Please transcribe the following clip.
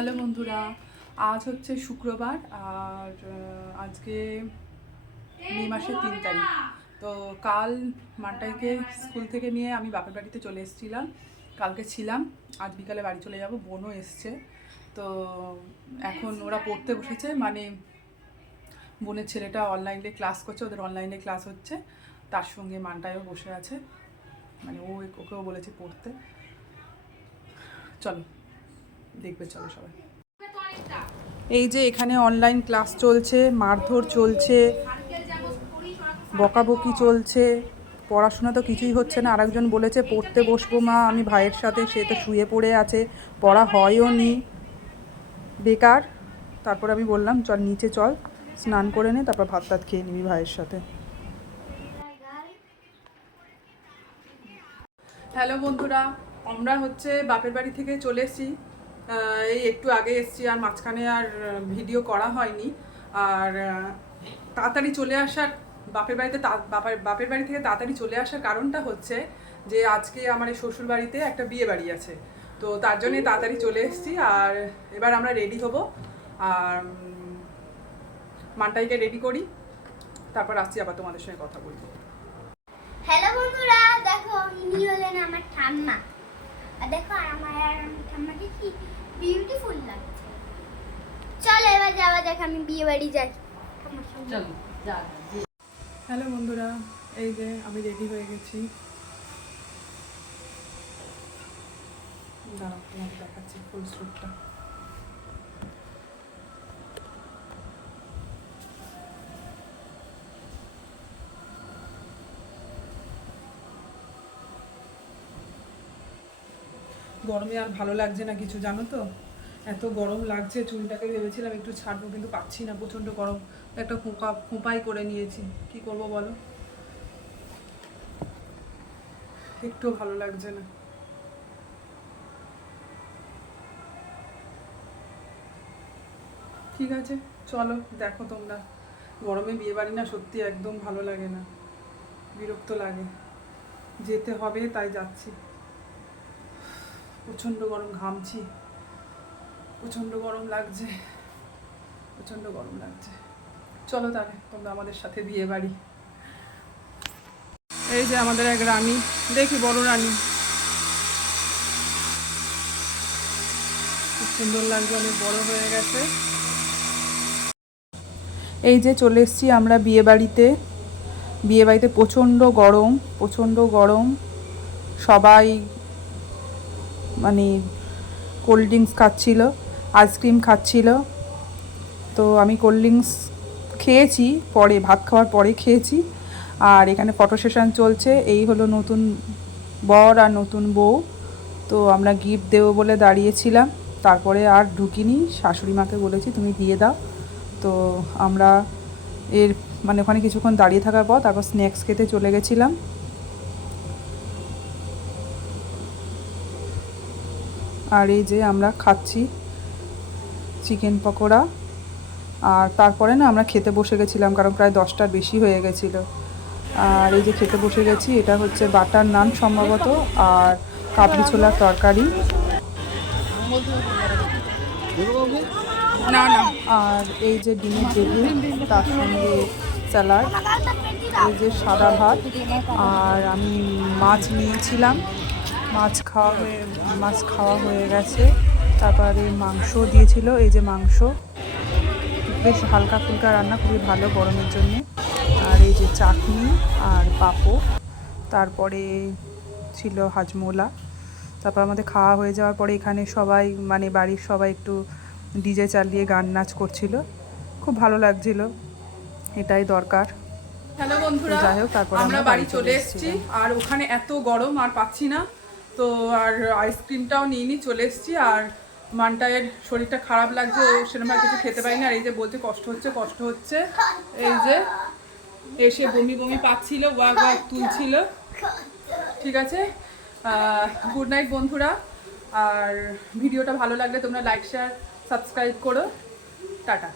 Hello বন্ধুরা, আজ হচ্ছে শুক্রবার আর আজকে মে মাসের 3 তারিখ। তো কাল মানটাইকে স্কুল থেকে নিয়ে আমি বাপের বাড়িতে চলে এসেছিলাম। কালকে ছিলাম, আজ বিকালে বাড়ি চলে যাব। বোনও এসছে, তো এখন ওরা পড়তে বসেছে। মানে বোনের ছেলেটা অনলাইনে ক্লাস করছে, ওদের অনলাইনে ক্লাস হচ্ছে, তার সঙ্গে মানটাইও বসে আছে। মানে ওকেও বলেছে পড়তে। চলো দেখবে, চলো সবাই। এই যে এখানে অনলাইন ক্লাস চলছে, মারধর চলছে, বকাবকি চলছে, পড়াশোনা তো কিছুই হচ্ছে না। আরেকজন বলেছে পড়তে বসবো মা আমি ভাইয়ের সাথে, সে তো শুয়ে পড়ে আছে, পড়া হয়ও নি, বেকার। তারপর আমি বললাম চল নিচে চল, স্নান করে নে, তারপর ভাত টাত খেয়ে নিবি ভাইয়ের সাথে। হ্যালো বন্ধুরা, আমরা হচ্ছে বাপের বাড়ি থেকে চলে এসেছি। এই একটু আগে এসেছি, আর মাঝখানে আর ভিডিও করা হয়নি। আর তাড়াতাড়ি চলে আসার বাপের বাড়ি থেকে তাড়াতাড়ি চলে আসার কারণটা হচ্ছে যে আজকে আমার এই শ্বশুর বাড়িতে একটা বিয়ে বাড়ি আছে, তো তার জন্যই তাড়াতাড়ি চলে এসেছি। আর এবার আমরা রেডি হব, আর মানটাইকে রেডি করি, তারপর আসছি, আবার তোমাদের সঙ্গে কথা বলবো। হ্যালো বন্ধুরা, দেখো ইনি হলেন আমার ঠাম্মা। আর দেখো আমার ঠাম্মাকে কি বিউটিফুল লাগছে। চলো এবার যাওয়া যাক, আমি বিয়ে বাড়ি যাই। চলো। হ্যালো বন্ধুরা, এই যে আমি রেডি হয়ে গেছি। দাঁড়াও, তোমাকে দেখাচ্ছি ফুল স্যুটটা। গরমে আর ভালো লাগছে না কিছু, জানো তো, এত গরম লাগছে। চুলটাকে ভেবেছিলাম একটু ছাড়বো, কিন্তু পাচ্ছি না, প্রচণ্ড গরম। একটা খোঁপাই করে নিয়েছি, কি করব বলো, একটু ভালো লাগছে না। ঠিক আছে, চলো দেখো তোমরা। গরমে বিয়ে বাড়ি না সত্যি একদম ভালো লাগে না, বিরক্ত লাগে। যেতে হবে তাই যাচ্ছি। প্রচণ্ড গরম, ঘামছি, প্রচণ্ড গরম লাগছে, প্রচণ্ড গরম লাগছে। চলো তাহলে তোমরা আমাদের সাথে বিয়ে বাড়ি। এই যে আমাদের এক রানী, দেখি বড় রানী, খুব সুন্দর লাগছে, অনেক বড় হয়ে গেছে। এই যে চলে এসেছি আমরা বিয়ে বাড়িতে। বিয়ে বাড়িতে প্রচণ্ড গরম, প্রচণ্ড গরম। সবাই মানে কোল্ড ড্রিঙ্কস খাচ্ছিল, আইসক্রিম খাচ্ছিল। তো আমি কোল্ড ড্রিঙ্কস খেয়েছি পরে, ভাত খাওয়ার পরে খেয়েছি। আর এখানে ফটো সেশন চলছে। এই হলো নতুন বর আর নতুন বউ। তো আমরা গিফট দেবো বলে দাঁড়িয়েছিলাম, তারপরে আর ঢুকিনি। শাশুড়ি মাকে বলেছি তুমি দিয়ে দাও। তো আমরা মানে ওখানে কিছুক্ষণ দাঁড়িয়ে থাকার পর তারপর স্ন্যাক্স খেতে চলে গেছিলাম। আর এই যে আমরা খাচ্ছি চিকেন পকোড়া। আর তারপরে না আমরা খেতে বসে গেছিলাম, কারণ প্রায় 10টার বেশি হয়ে গেছিলো। আর এই যে খেতে বসে গেছি, এটা হচ্ছে বাটার নান সম্ভবত, আর কাবলি ছোলার তরকারি। না না, আর এই যে ডিমের বেগুন, তার সঙ্গে স্যালাড, এই যে সাদা ভাত। আর আমি মাছ নিয়েছিলাম, মাছ খাওয়া হয়ে গেছে। তারপরে মাংস দিয়েছিল, এই যে মাংস, বেশ হালকা ফুলকা রান্না, খুবই ভালো গরমের জন্য। আর এই যে চাটনি আর পাঁপড়, তারপরে ছিল হাজমোলা। তারপর আমাদের খাওয়া হয়ে যাওয়ার পরে এখানে সবাই মানে বাড়ির সবাই একটু ডিজে চালিয়ে গান নাচ করছিল, খুব ভালো লাগছিল, এটাই দরকার। হ্যালো বন্ধুরা, যাই হোক তারপর আমরা বাড়ি চলে এসেছি। আর ওখানে এত গরম আর পাচ্ছি না, তো আর আইসক্রিমটাও নিয়ে চলে এসেছি। আর মানটায়ের শরীরটা খারাপ লাগছে, ও সেরকম কিছু খেতে পারি না। আর এই যে বলছে কষ্ট হচ্ছে কষ্ট হচ্ছে, এই যে এসে বমি বমি পাচ্ছিল, ওয়াগ ওয়াগ তুলছিল। ঠিক আছে, গুড নাইট বন্ধুরা। আর ভিডিওটা ভালো লাগলে তোমরা লাইক শেয়ার সাবস্ক্রাইব করো। টাটা।